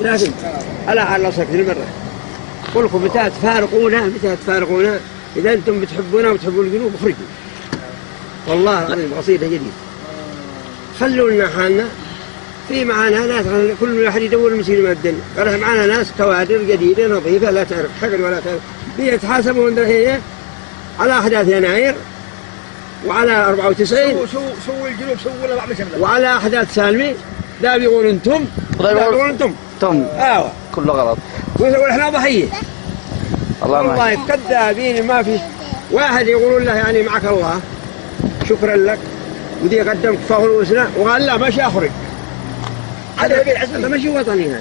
لكن ألا على صك المرة قل لكم متى تفارقونا إذا أنتم بتحبونا وتحبون الجنوب اخرجوا. والله العظيم قصيدة جديدة. خلوا لنا حالنا. في معانا ناس كل واحد يدور مسير الدنيا. قال معانا ناس كوادر جديدة نظيفة لا تعرف حقد ولا تعرف. بيتحاسبون الحين على أحداث يناير وعلى 94 سووا الجنوب سووا ولا بعد شغله وعلى أحداث سالمي. لا بيقول أنتم بيقول أنتم كله غلط. ونحن ضحية. الله كذابين ما في واحد يقولون له يعني معك الله شكرا لك ودي قدمك فخر وسنا وقال لا ماشي أخرج. هذا ماشي وطني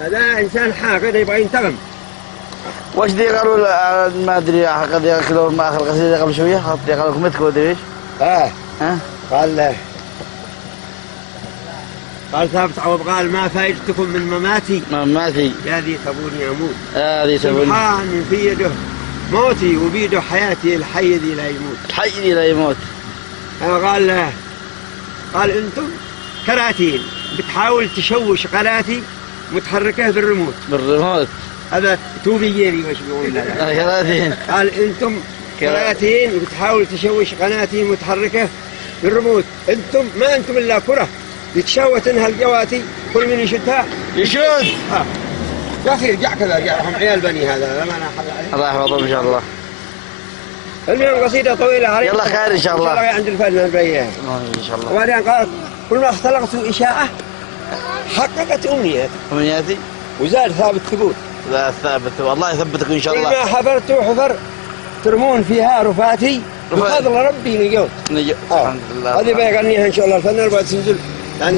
هذا إنسان حاقد يبغى ينتقم. وش دي قالوا ما أدري قد يأكلوا ما آخر قصيدة قبل شوية قالوا لكم متكوا أدري إيش؟ قال له قال ثابت عوض قال ما فائدتكم من مماتي يا ذي تبوني أموت سبحان في يده موتي وبيده حياتي الحي ذي لا يموت قال له قال أنتم كراتين بتحاول تشوش قناتي متحركة بالريموت هذا توبييري وش بيقول لها كراتين. قال أنتم كراتين بتحاول تشوش قناتي متحركة بالريموت. أنتم ما أنتم إلا كرة يتشوت إنها الجواتي كل من يشدها يشد. يا أخي ارجع كذا ارجعهم عيال بني هذا ما أنا الله يحفظهم إن شاء الله. اليوم قصيدة طويلة يلا خير إن شاء الله. عند الفن البيان إن شاء الله. وبعدين قال كل ما اختلقت إشاعة حققت أمنياتي وزاد ثابت ثبوت. لا ثابت والله يثبتك إن شاء الله. كل ما حفرت وحفر ترمون فيها رفاتي بفضل ربي نجوت. الحمد لله. هذه بيغنيها إن شاء الله الفن البعد سنزل